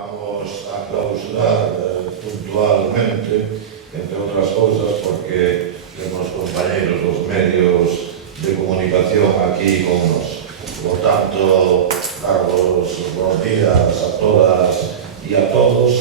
Vamos a clausurar puntualmente, entre outras cousas, porque temos compañeros dos medios de comunicación aquí con nos. Por tanto, Carlos, buenos días a todas e a todos.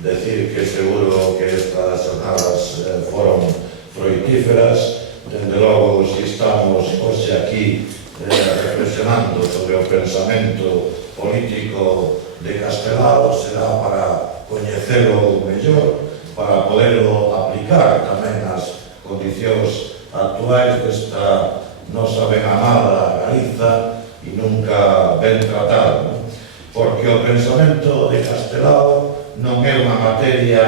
Decir que seguro que estas jornadas foron froitíferas. Dende logo, se estamos hoxe aquí reflexionando sobre o pensamento político de Castelao, será para coñecelo mellor, para poderlo aplicar tamén nas condicións actuais desta nosa ben amada Galiza e nunca ben tratado, porque o pensamento de Castelao non é unha materia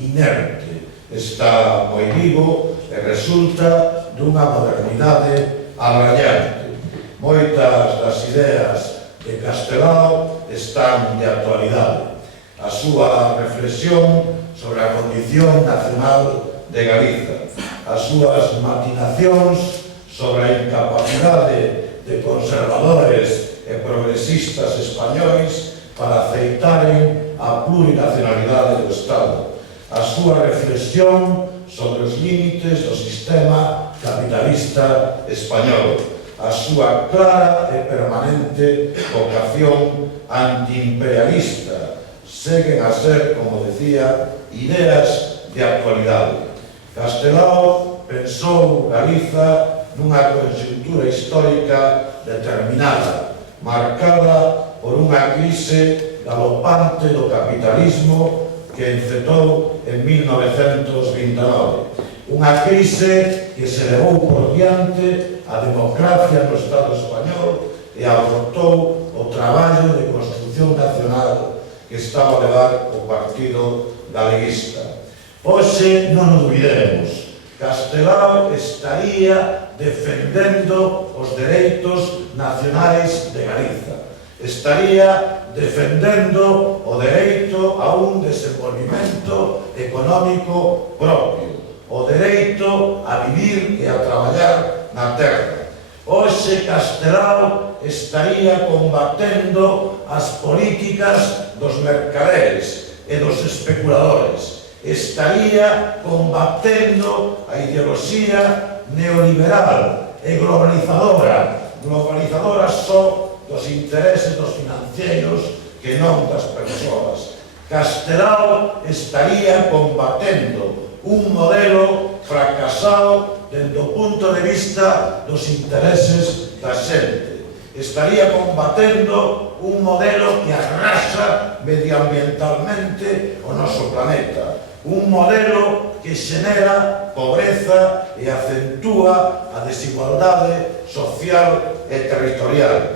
inerte, está moi vivo e resulta dunha modernidade abrallante. Moitas das ideas de Castelao están de actualidade. A súa reflexión sobre a condición nacional de Galiza, as súas matinacións sobre a incapacidade de conservadores e progresistas españois para aceitaren a plurinacionalidade do Estado, a súa reflexión sobre os límites do sistema capitalista español, a súa clara e permanente vocación antiimperialista, seguen a ser, como decía, ideas de actualidade. Castelao pensou Galiza nunha conxuntura histórica determinada, marcada por unha crise galopante do capitalismo que encetou en 1929. Unha crise que se levou por diante a democracia no Estado español e abortou o traballo de construción nacional que estaba a levar o Partido Galeguista. Hoxe non nos olvidemos, Castelao estaría defendendo os dereitos nacionais de Galiza, estaría defendendo o dereito a un desenvolvimento económico propio, o dereito a vivir e a traballar na terra. Hoxe Castelao estaría combatendo as políticas dos mercaderes e dos especuladores. Estaría combatendo a ideoloxía neoliberal e globalizadora só dos intereses dos financeiros que non das persoas. Castelao estaría combatendo un modelo fracasado dende o punto de vista dos intereses da xente. Estaría combatendo un modelo que arrasa medioambientalmente o noso planeta, un modelo que xenera pobreza e acentúa a desigualdade social e territorial.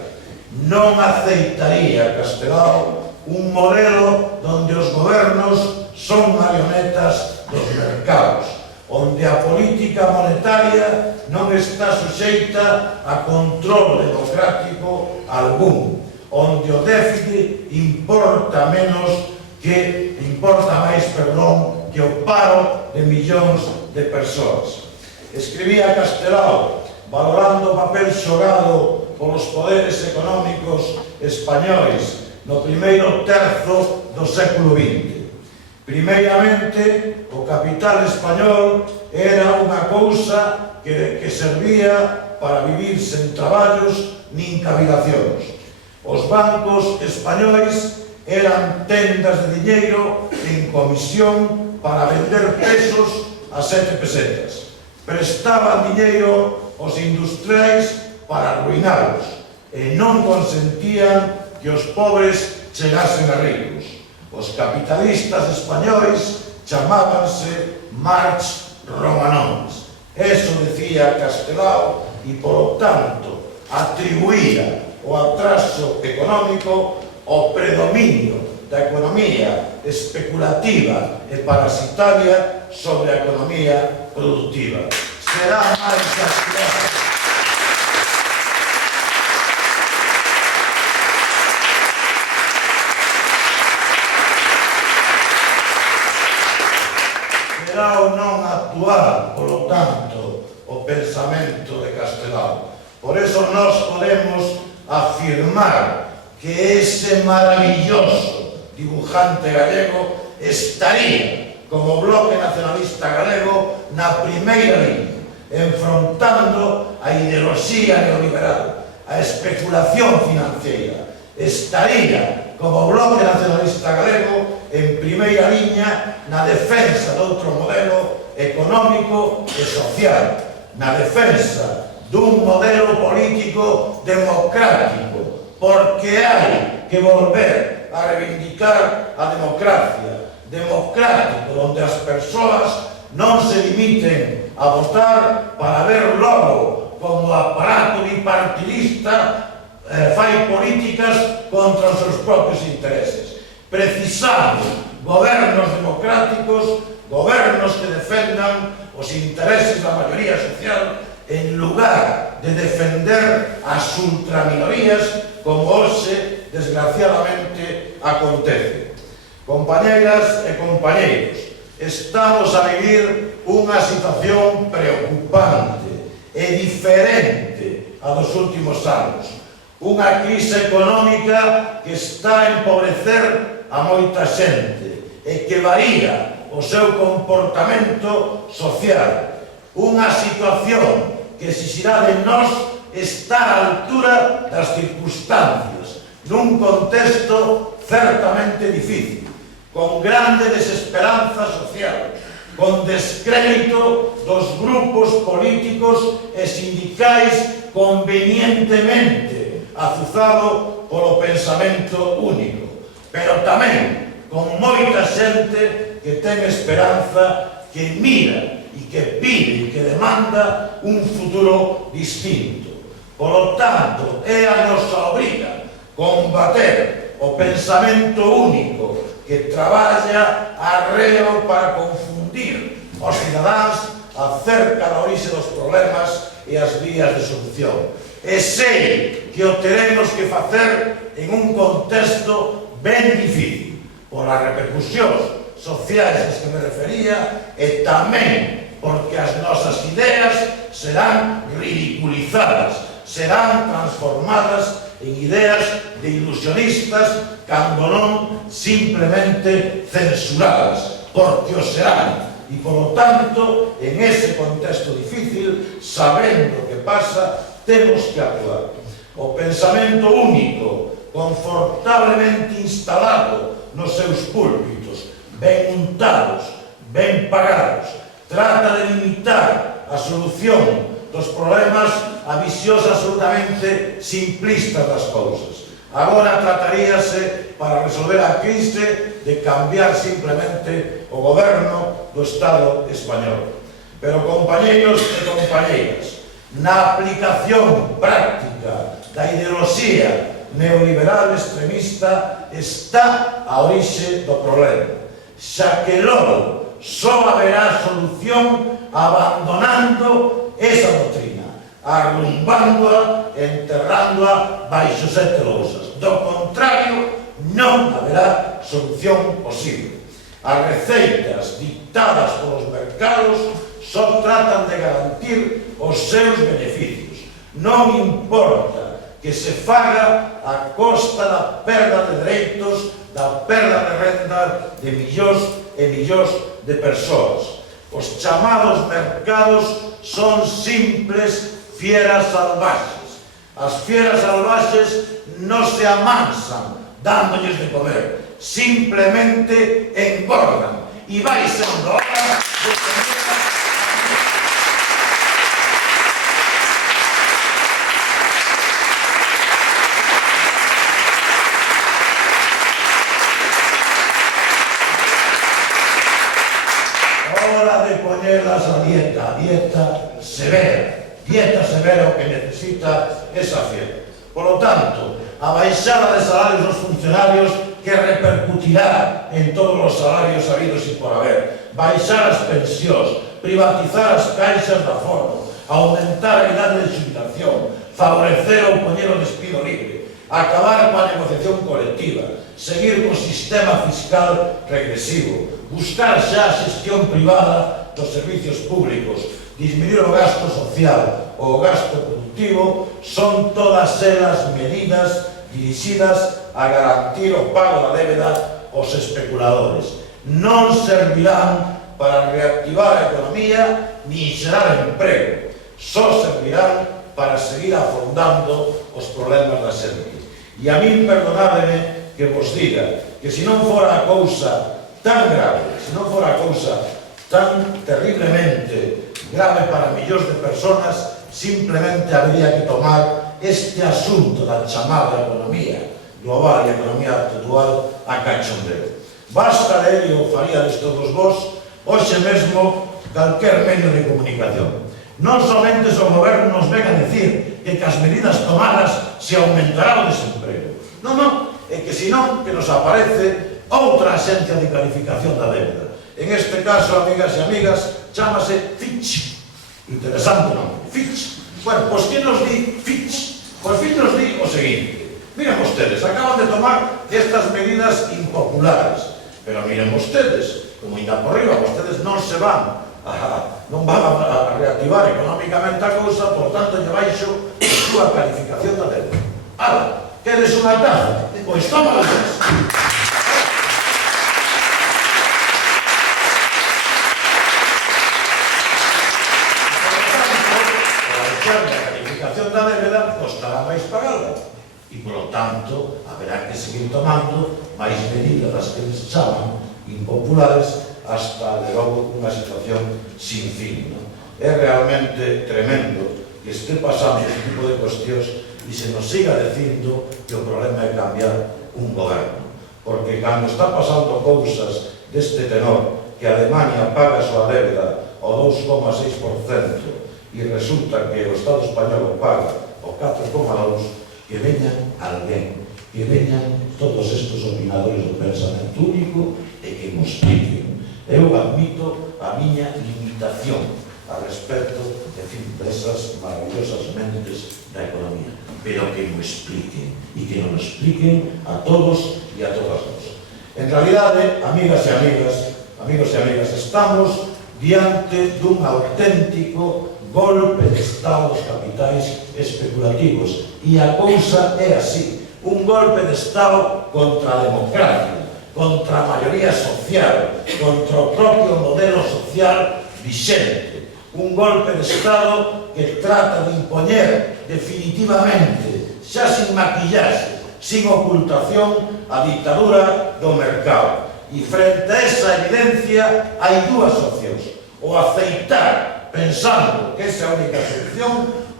Non aceitaría Castelao un modelo onde os gobernos son marionetas dos mercados, onde a política monetaria non está suxeita a control democrático algún, onde o déficit importa máis que o paro de millóns de persoas. Escribía Castelao valorando o papel xogado polos poderes económicos españois no primeiro terzo do século XX. Primeiramente, o capital español era unha cousa que servía para vivir sen traballos nin cavilacións. Os bancos españois eran tendas de diñeiro en comisión para vender pesos a 7 pesetas. Prestaban diñeiro aos industriais para arruinalos e non consentían que os pobres chegasen a ricos. Os capitalistas españois chamábanse Marx Romanons. Eso decía Castelao e, por tanto, atribuía o atraso económico ao predominio da economía especulativa e parasitaria sobre a economía productiva. Será máis Castelao. Será ou non actuar, polo tanto, o pensamento de Castelao. Por eso nós podemos afirmar que ese maravilloso dibujante gallego, estaría como Bloque Nacionalista Galego na primeira liña, enfrontando a ideoloxía neoliberal, a especulación financiera. Estaría como Bloque Nacionalista Galego en primeira liña na defensa de outro modelo económico e social, na defensa dun modelo político democrático, porque hai que volver a reivindicar a democracia, democrático, onde as persoas non se limiten a votar para ver logo como o aparato bipartidista fai políticas contra os seus propios intereses. Precisamos gobernos democráticos, gobernos que defendan os intereses da maioría social en lugar de defender as ultraminorías como hoxe, desgraciadamente, acontece. Compañeras e compañeiros, estamos a vivir unha situación preocupante e diferente a dos últimos anos. Unha crise económica que está a empobrecer a moita xente e que varía o seu comportamento social. Unha situación que exixirá de nós estar á altura das circunstancias nun contexto certamente difícil, con grande desesperanza social, con descrédito dos grupos políticos e sindicais convenientemente azuzado polo pensamento único, pero tamén con moita xente que ten esperanza, que mira e que pide e que demanda un futuro distinto. Por lo tanto, é a nosa obriga combater o pensamento único que traballa arreo para confundir os cidadáns acerca da orixe dos problemas e as vías de solución. E sei que o teremos que facer en un contexto ben difícil, polas repercusións sociais as que me refería e tamén porque as nosas ideas serán ridiculizadas, serán transformadas en ideas de ilusionistas cando non simplemente censuradas, porque o serán. E, por lo tanto, en ese contexto difícil, sabendo o que pasa, temos que actuar. O pensamento único, confortablemente instalado nos seus púlpitos, ben untados, ben pagados, trata de limitar a solución dos problemas a visións absolutamente simplistas das cousas. Agora trataríase, para resolver a crise, de cambiar simplemente o goberno do Estado español. Pero, compañeiros e compañeiras, na aplicación práctica da ideoloxía neoliberal extremista está a orixe do problema, xa que logo só haberá solución abandonando esa doutrina, arrumbándoa, enterrándoa baixo 7 lousas. Do contrario, non haberá solución posible. As receitas dictadas polos mercados só tratan de garantir os seus beneficios. Non importa que se faga a costa da perda de dereitos, da perda de renda de millóns e millóns de persoas. Os chamados mercados son simples fieras salvaxes. As fieras salvaxes non se amansan dándolles de comer, simplemente engordan. E vai sendo hora de tener poñelas a dieta severa o que necesita esa fiera. Por lo tanto, a baixada de salarios dos funcionarios que repercutirá en todos os salarios habidos e por haber, baixar as pensións, privatizar as caixas de aforro, aumentar a idade de xubilación, favorecer ou poñer o despido libre, acabar coa negociación colectiva, seguir co sistema fiscal regresivo, buscar xa a xestión privada dos servicios públicos, disminuir o gasto social ou o gasto productivo, son todas elas medidas dirixidas a garantir o pago da débeda aos especuladores. Non servirán para reactivar a economía ni xerar emprego, só servirán para seguir afondando os problemas da xente. E a min perdonádeme que vos diga que se non fora a cousa tan grave, se non fora a cousa tan terriblemente grave para millóns de personas, simplemente habería que tomar este asunto da chamada economía global e economía actual a cachondeo. Basta ler, e o faríades todos vos, hoxe mesmo calquer medio de comunicación. Non somente o goberno nos ven a decir que as medidas tomadas se aumentará o desemprego. Non, é que senón que nos aparece outra axencia de calificación da débeda. En este caso, amigas e amigas, chámase Fitch. Interesante nome, Fitch. Bueno, pois que nos di Fitch? Pois Fitch nos di o seguinte. Miren vostedes, acaban de tomar estas medidas impopulares. Pero miren vostedes, como ainda por riba, vostedes non se van a reactivar económicamente a cousa, por tanto, lle baixo a súa calificación da débeda. Ala, queres unha taza? Pois toma las. A calificación da débeda costará máis pagada e, polo tanto, haberá que seguir tomando máis medidas das que les chaman impopulares hasta, de logo, unha situación sin fin. É realmente tremendo que este pasando este tipo de cuestións e se nos siga dicindo que o problema é cambiar un goberno. Porque cando está pasando cousas deste tenor, que Alemania paga a súa débeda ao 2,6% e resulta que o Estado español paga o 4,2%, que veñan alguén, que veñan todos estes opinadores do pensamento único e que nos expliquen. Eu admito a miña limitación a respecto desas maravillosas mentes da economía, pero que nos expliquen e que nos expliquen a todos e a todas nós. En realidade, amigas e amigas, amigos e amigas, estamos diante dun auténtico golpe de Estado dos capitais especulativos e a cousa é así, un golpe de Estado contra a democracia, contra a maioría social, contra o propio modelo social vixente, un golpe de Estado que trata de impoñer definitivamente, xa sin maquillaxe, sin ocultación, a dictadura do mercado. E frente a esa evidencia hai dúas opcións: o aceitar pensando que esa é a única solución,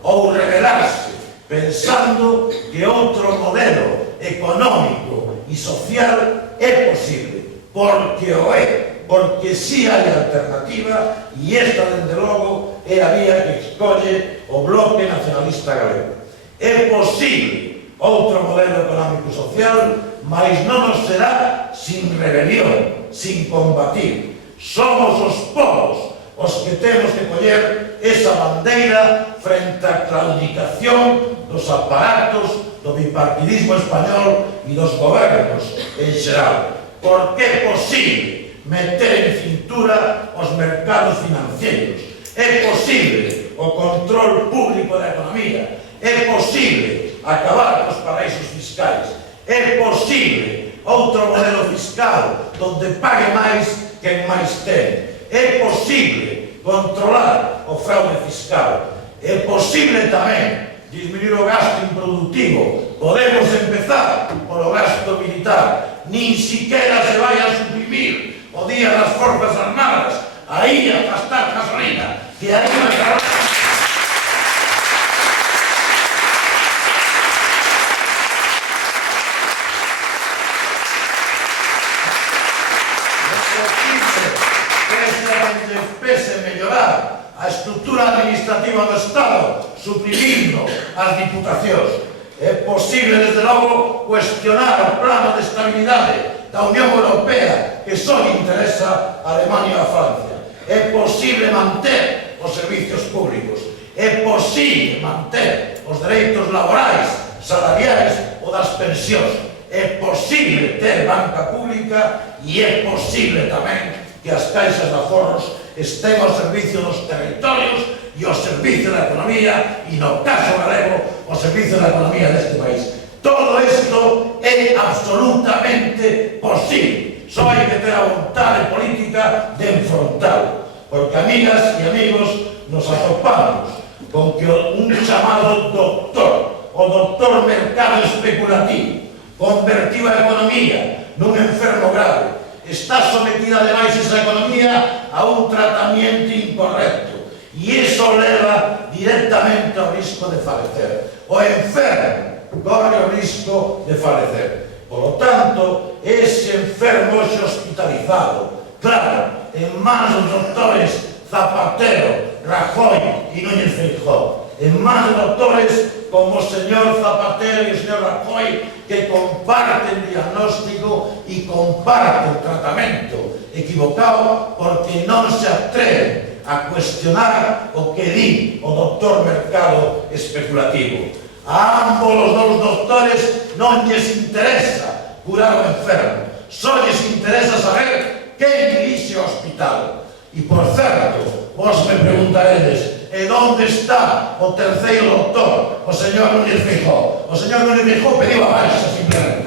ou rebelarse pensando que outro modelo económico e social é posible, porque o é, porque si hai alternativa, e esta, dende logo, é a vía que escolle o Bloque Nacionalista Galego. É posible outro modelo económico social, mas non nos será sin rebelión, sin combatir. Somos os povos os que temos que coller esa bandeira frente á claudicación dos aparatos do bipartidismo español e dos gobernos en xeral. Porque é posible meter en cintura os mercados financeiros, é posible o control público da economía, é posible acabar cos paraísos fiscais, é posible outro modelo fiscal donde pague máis quen máis ten. É posible controlar o fraude fiscal. É posible tamén disminuir o gasto improductivo. Podemos empezar polo gasto militar. Nin siquiera se vai a suprimir o Día das Forzas Armadas. Aí a gastar gasolina. Que aí vai a... a estrutura administrativa do Estado, suprimindo as diputacións. É posible, desde logo, cuestionar o plano de estabilidade da Unión Europea, que só lle interesa a Alemania e a Francia. É posible manter os servicios públicos. É posible manter os dereitos laborais, salariais ou das pensións. É posible ter banca pública e é posible tamén que as caixas de aforros estén ao servicio dos territorios e ao servicio da economía e, no caso galego, ao servicio da economía deste país. Todo isto é absolutamente posible. Só hai que ter a vontade política de enfrontalo, porque, amigas e amigos, nos atopamos con que un chamado doctor, o doctor mercado especulativo, convertiu a economía nun enfermo grave. Está sometida ademais esa economía a un tratamiento incorrecto, e iso leva directamente ao risco de falecer. O enfermo corre o risco de falecer. Por lo tanto, ese enfermo hoxe hospitalizado, claro, en mans dos doctores Zapatero, Rajoy e Núñez Feijóo, en mans de doctores como o señor Zapatero e o señor Rajoy, que comparten diagnóstico e comparten tratamento equivocado porque non se atreven a cuestionar o que di o doctor mercado especulativo. A ambos os dous doctores non lles interesa curar o enfermo, só lles interesa saber quen dirixe o hospital. E, por certo, vos me preguntaredes, e onde está o terceiro doctor, o señor Núñez Feijóo? O señor Núñez Feijóo pediu a baixa, simplemente.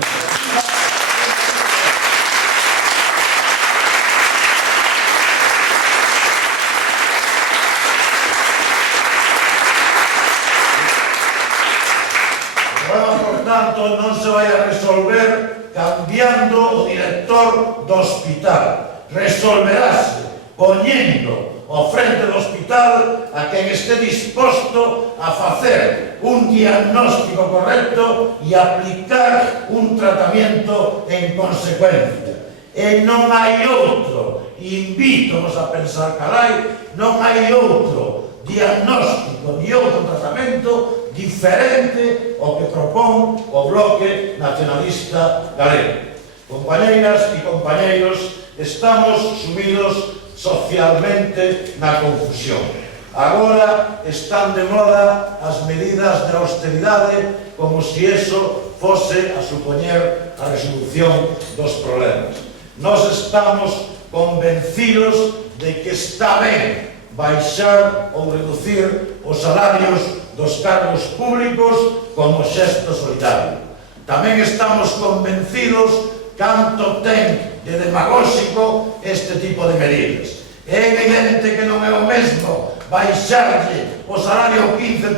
O problema, por tanto, non se vai a resolver cambiando o director do hospital. Resolverase poñendo ao frente do hospital a quen este disposto a facer un diagnóstico correcto e aplicar un tratamento en consecuencia. E non hai outro, invítonos a pensar, carai, non hai outro diagnóstico ni outro tratamento diferente ao que propón o Bloque Nacionalista Galego. Compañeiras e compañeiros, estamos sumidos socialmente na confusión. Agora están de moda as medidas de austeridade como se eso fose a supoñer a resolución dos problemas. Nós estamos convencidos de que está ben baixar ou reducir os salarios dos cargos públicos como xesto solidario. Tamén estamos convencidos canto ten de demagóxico este tipo de medidas. É evidente que non é o mesmo baixarlle o salario ao 15%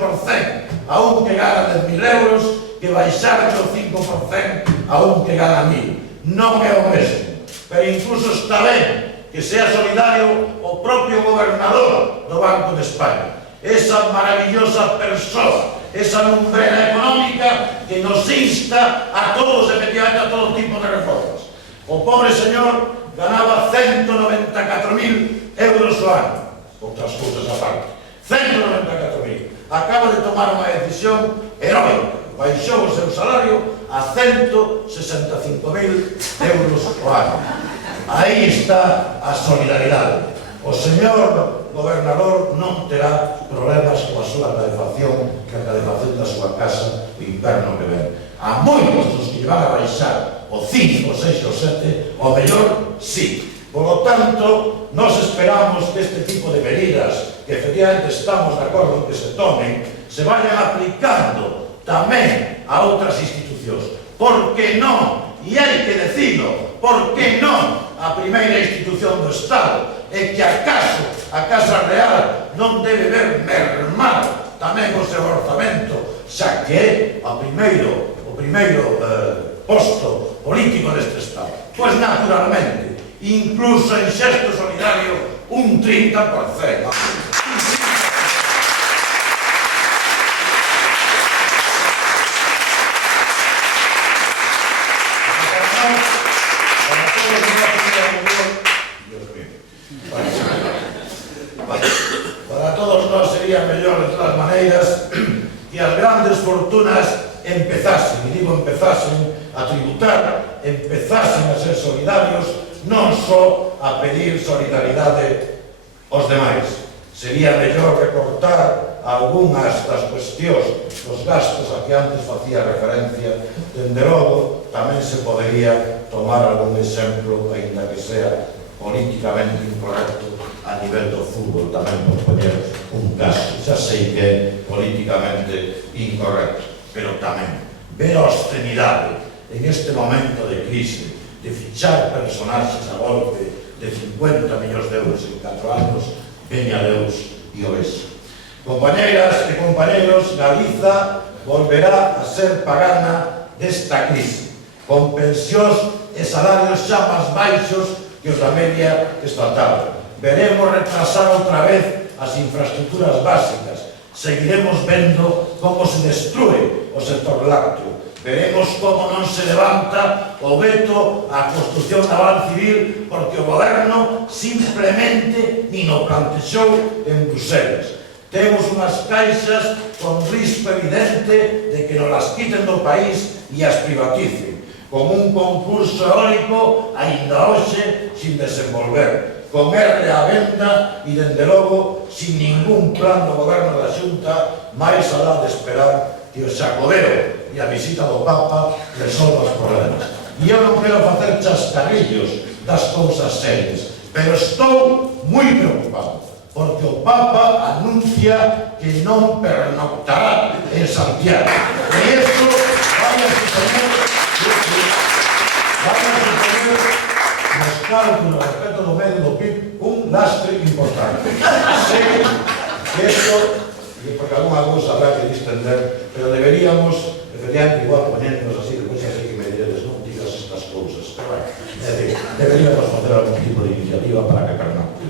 a un que gana 10.000 euros que baixarlle o 5% a un que gana 1.000. Non é o mesmo. Pero incluso está ben que sea solidario o propio gobernador do Banco de España. Esa maravillosa persoa, esa lumbrera económica que nos insta a todos, efectivamente, a todo tipo de reformas. O pobre señor ganaba 194.000 euros ao ano, outras cousas aparte. 194.000. Acaba de tomar unha decisión heroica. Baixou o seu salario a 165.000 euros ao ano. Aí está a solidaridade. O señor gobernador non terá problemas coa súa calefacción, que a calefacción da súa casa o inverno que ven. A moitos dos que van a baixar o 5, o 6 ou 7, o mellor, sí. Por lo tanto, nos esperamos que este tipo de medidas, que efectivamente estamos de acordo en que se tomen, se vayan aplicando tamén a outras institucións. Por que non? E hai que decirlo, por que non a primeira institución do Estado? É que acaso a Casa Real non debe ver mermado tamén o seu orzamento, xa que é o primeiro posto político deste Estado? Pois naturalmente, incluso en xesto solidario, un 30%. Para todos nós sería mellor, de todas maneiras, que as grandes fortunas empezasen, e digo empezasen, a tributar, empezasen a ser solidarios, non só a pedir solidaridade aos demais. Sería mellor recortar algunhas das cuestións dos gastos a que antes facía referencia. Dende logo, tamén se podería tomar algún exemplo, aínda que sea políticamente incorrecto, a nivel do fútbol, tamén por poñer un caso. Xa sei que é políticamente incorrecto, pero tamén ver a obscenidade en este momento de crise, de fichar personaxes a golpe de 50 millóns de euros en 4 anos, veña Deus e o vexo. Compañeiras e compañeros, Galiza volverá a ser pagana desta crise, con pensións e salarios xa máis baixos que os da media estatal. Veremos retrasar outra vez as infraestructuras básicas, seguiremos vendo como se destrue o sector lácteo, veremos como non se levanta o veto á construcción naval civil porque o goberno simplemente nin o plantexou en Bruselas. Temos unhas caixas con risco evidente de que nos las quiten do país e as privaticen, con un concurso eólico aínda hoxe sin desenvolver, con R á venda e, dende logo, sin ningún plan do goberno da Xunta, máis alá de esperar que o Xacobeo e a visita do Papa resolva os problemas. E eu non quero facer chascarrillos das cousas serias, pero estou moi preocupado, porque o Papa anuncia que non pernoctará en Santiago. E isto vai a supoñer nos cálculos respecto do medio do PIB un lastre importante. Sei que isto, porque alguna cousa habrá que distender, pero deberíamos, efectivamente, igual poñernos así, depois así que me diredes, non digas estas cousas, pero bueno, deberíamos facer algún tipo de iniciativa para que pernocte.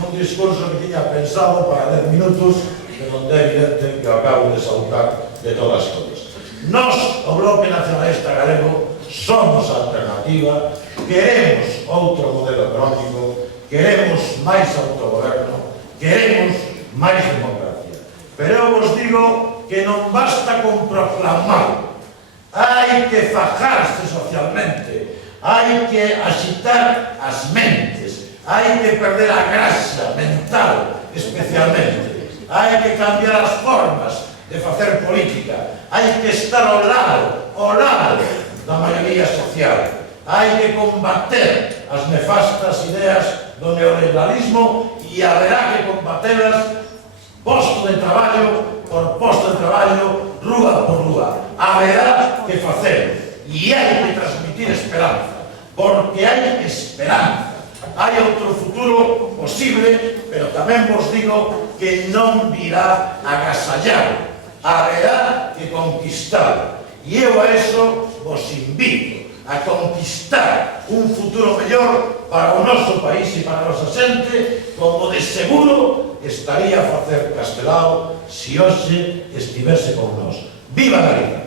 Nun discurso que tiña pensado para 10 minutos, de onde é evidente que acabo de saltar de todas as cousas. Nós, o Bloque Nacionalista Galego, somos a alternativa, queremos outro modelo económico, queremos máis autogoberno, queremos máis democracia. Pero eu vos digo que non basta con proclamar, hai que fajarse socialmente, hai que axitar as mentes, hai que perder a grasa mental, especialmente, hai que cambiar as formas de facer política, hai que estar ao lado da maioría social, hai que combater as nefastas ideas do neoliberalismo e haberá que combatelas posto de traballo por posto de traballo, rúa por rúa. Haberá que facer e hai que transmitir esperanza, porque hai esperanza. Hai outro futuro posible, pero tamén vos digo que non virá agasallar, haberá que conquistar. E eu a eso vos invito a conquistar un futuro mellor para o noso país e para a nosa xente, como de seguro estaría a facer Castelao se hoxe estivese con nós. Viva Galicia!